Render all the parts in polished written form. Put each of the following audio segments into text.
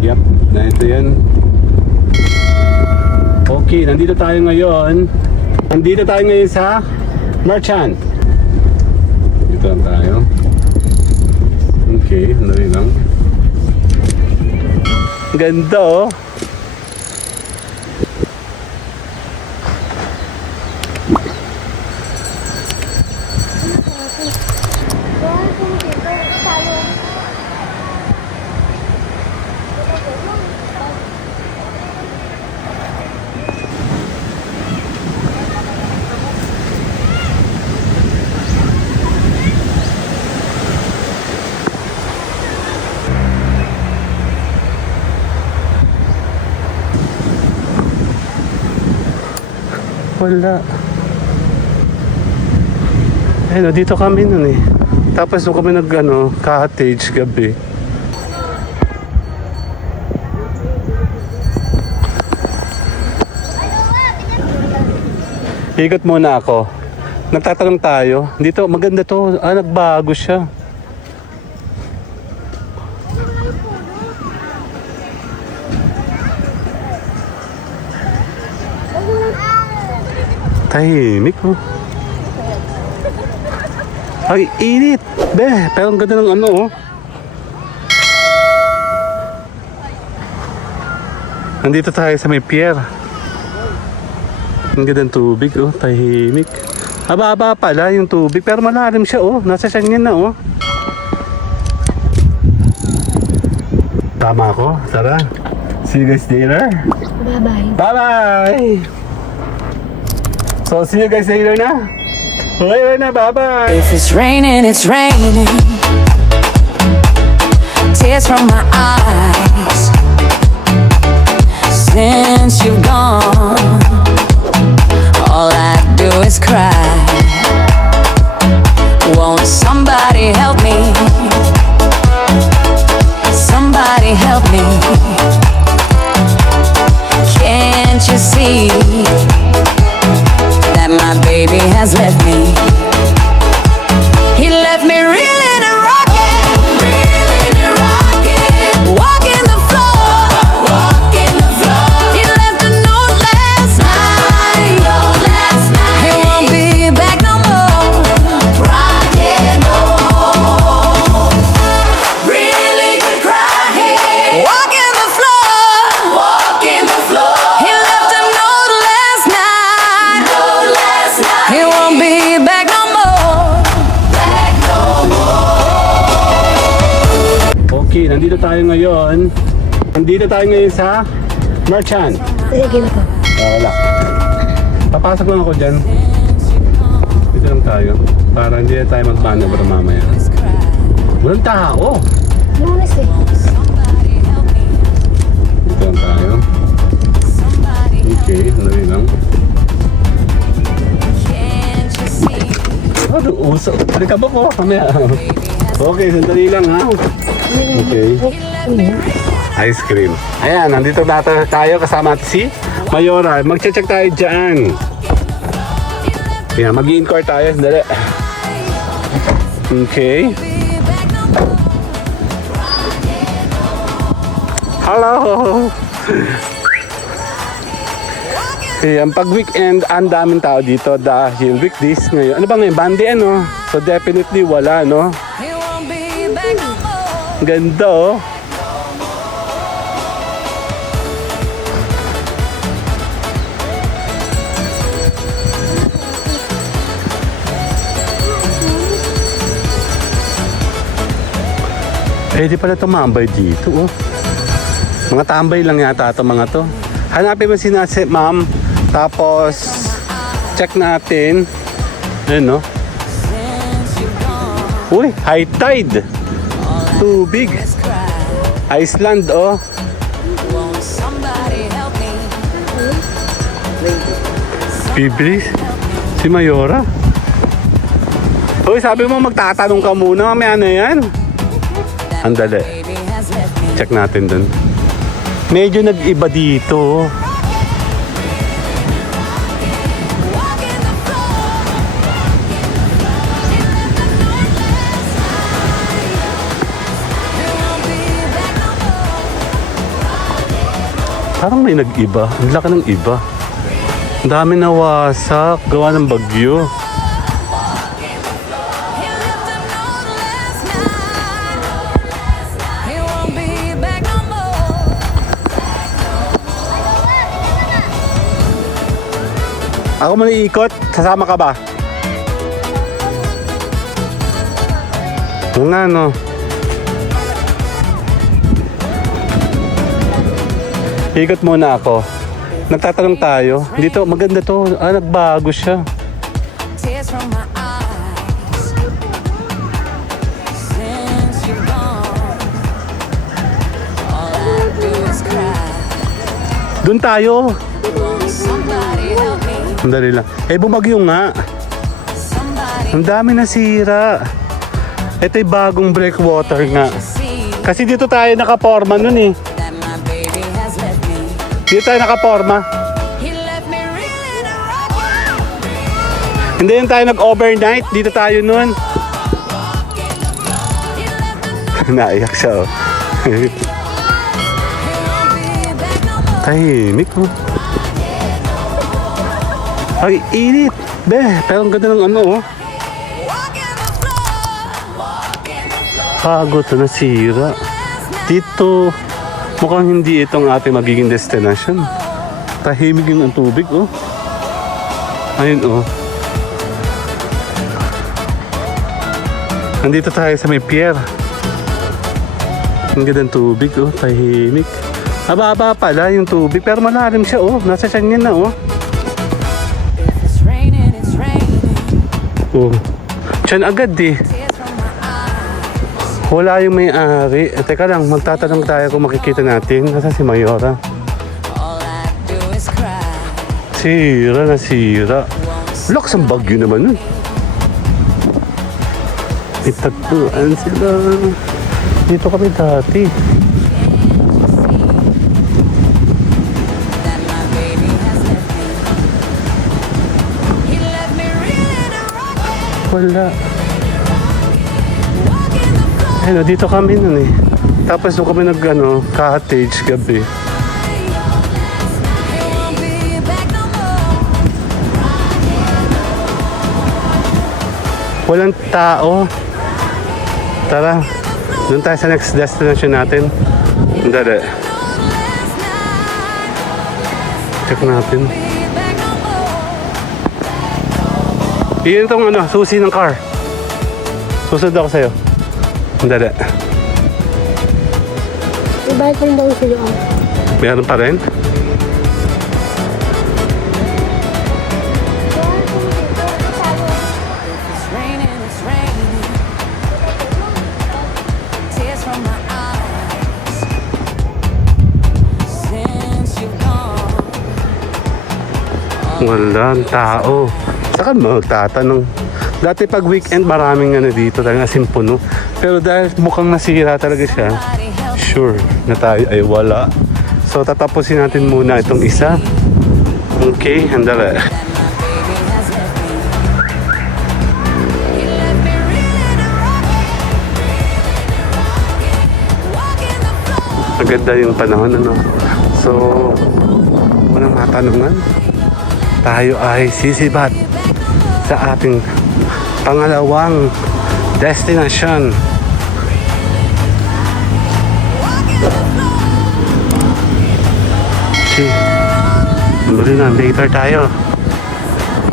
Yep, na ito yan. Okay, nandito tayo ngayon. Nandito tayo ngayon sa Merchant. Dito lang tayo. Okay, andali lang. Ganda oh. Wala. Ayun, dito kami nun eh. Tapos doon kami cottage gabi. Ikot muna ako. Nagtatanong tayo. Dito, maganda to. Nagbago siya. Tahimik oh. Ay, init. Pero ang ganda ng oh. Nandito tayo sa may pier. Ang ganda ng tubig oh, tahimik. Aba pala yung tubig, pero malalim siya oh. Nasa sangyan na oh. Tama ako, Tara. See you guys later. Bye-bye. Bye-bye. So, see you guys later na. Later na, bye-bye. If it's raining, it's raining. Tears from my eyes. Since you've gone, all I do is cry. Won't somebody help me? Somebody help me. Can't you see that my baby has left me? He left me reeling and rocking, walking the floor. He left a note last night. He won't be back no more. Really could cry. Walking the floor. He left a note last night. He won't be back no more. Okay, nandito tayo ngayon. Sa Merchant. Sige na po. Wala. Papasok lang ako dyan. Dito lang tayo. Para hindi na tayo mag-maneuver mamaya. Walang tao. Lunes eh. Dito lang tayo. Okay, sandali lang. Uso. Halika ba ko? Kamaya. Okay, sandali lang ha. Okay. Ice cream. Ayan, nandito na tayo kasama si Mayora. Mag-check tayo dyan. Ayan, mag-i-inquire tayo. Sandali. Okay. Hello! Ayan, pag weekend, ang daming tao dito dahil weekdays ngayon. Ano ba ngayon? Monday ano? So definitely wala, no? He won't be back no more. Ganda, oh. Pwede pala tumambay dito, oh. Mga tambay lang yata ito mga to. Hanapin mo si ma'am. Tapos, check natin. Ayun, no? Uy, high tide. Tubig. Iceland, oh. Won't somebody help me? Biblis. Si Mayora. Uy, sabi mo magtatanong ka muna. May ano yan? Andali. Baby has left me. Check natin dun. Medyo nag-iba dito. Walking the floor. He won't be back no more. Parang may nag-iba. Ang laki ng iba. Ang dami nawasak. Gawa ng bagyo. He won't be back no more. Ako muna iikot. Sasama ka ba? Oo nga, no? Ikot muna ako. Nagtatanong tayo. Dito, maganda to. Nagbago siya. Tears from my eyes since you're gone. All I do is cry. Doon tayo. Somebody help me. Sandali lang. Bumagyo nga. Somebody Ang dami nasira. Ito'y bagong breakwater nga. see Kasi dito tayo nakaporma nun eh. that my baby has left me. Dito tayo nakaporma. He left me reeling and rocking. Hindi yun tayo nag-overnight. Dito tayo nun. Naiyak siya oh. He won't be back no more. Tahimik oh. Ay, init. Pero ang ganda ng ano oh. Walking the floor. Pagod na nasira. Dito, mukhang hindi itong ating magiging destination. Tahimik yung ang tubig oh. Ayun oh. Nandito tayo sa may pier. Ang ganda ng tubig oh, tahimik. Aba pala yung tubig pero malalim siya oh. Nasa tiyan niya na oh. It's raining, it's raining. Oh. Tiyan agad eh. Tears from my eyes. Wala yung may-ari. Teka lang, magtatanong tayo kung makikita natin. Nasa si Mayora? All I do is cry. Nasira. Lakas ang bagyo naman nun. May tagpuan sila. Dito kami dati. That my baby has left me. He left me reeling and rocking. Wala. Walking the floor. Ayun, dito kami nun eh. Tapos nung kami cottage gabi. He won't be back no more. Walang tao. Tara, doon tayo sa next destination natin. Dali. Last night. Check natin. Be back no more. Iyon itong susi ng car. Susunod ako sa'yo. Dali. Ibayad pa rin daw sila. Meron pa rin? It's raining, it's raining. Tears from my eyes. Since you've gone. Walang tao. Saka magtatanong. Dati pag weekend maraming dito talaga asin puno. Pero dahil mukhang nasira talaga siya, Somebody help me. sure na tayo ay wala. So tatapusin natin muna itong isa. Okay, handala. That my baby has left me. He left me reeling and rocking. Walking the floor. Maganda yung panahon So, walang matanungan. Tayo ay sisibat sa ating pangalawang destination. Okay. Muli na, later tayo.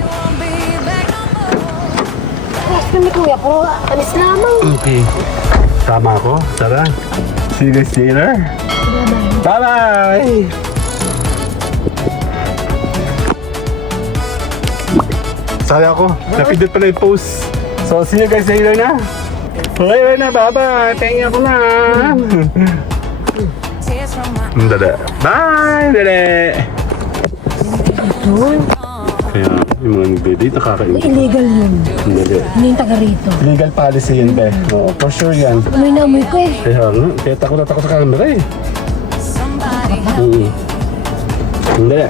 Won't be back no more. Gusto ni kuya ko, alis lamang. Okay. Tama ako. Tara. See you guys later. Bye-bye. Bye-bye! Sabi ako, napindot pala yung post. So, see you guys later na. Okay na, bye-bye. Tingin ako na. Tears from my Dada. Bye! Dada! Doon. Kaya, yung mga nagbe-date, nakakain. Illegal yun. Dada. Hindi yung taga rito. Legal policy yun, be. Oo, for sure yan. Amoy na amoy ko eh. Kaya nga, kaya takot na takot sa camera eh. somebody help. Hindi.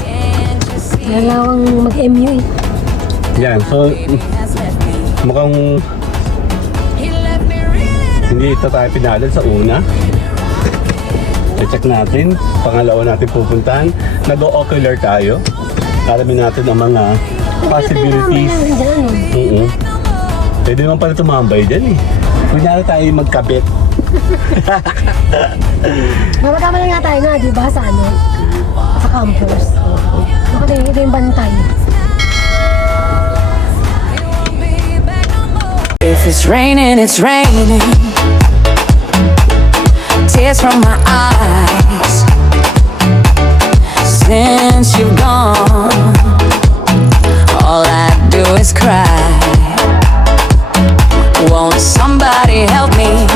Can't you see? Lalawang mag-MU eh. Yan, so, Has left me. mukhang He left me reeling and hindi ito tayo pinalad sa una. I-check natin. Pangalawa natin pupuntahan. Nag-o-ocular tayo. Alamin natin ang mga possibilities. Oo. Pwede naman pala tumambay dyan eh. Kunyari tayo magkabit. Magkama lang nga tayo nga, di ba? Sa ano? Sa campus. Ito yung bantay. If it's raining, it's raining. Tears from my eyes. Since you've gone, all I do is cry. Won't somebody help me?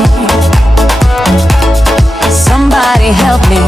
Somebody help me.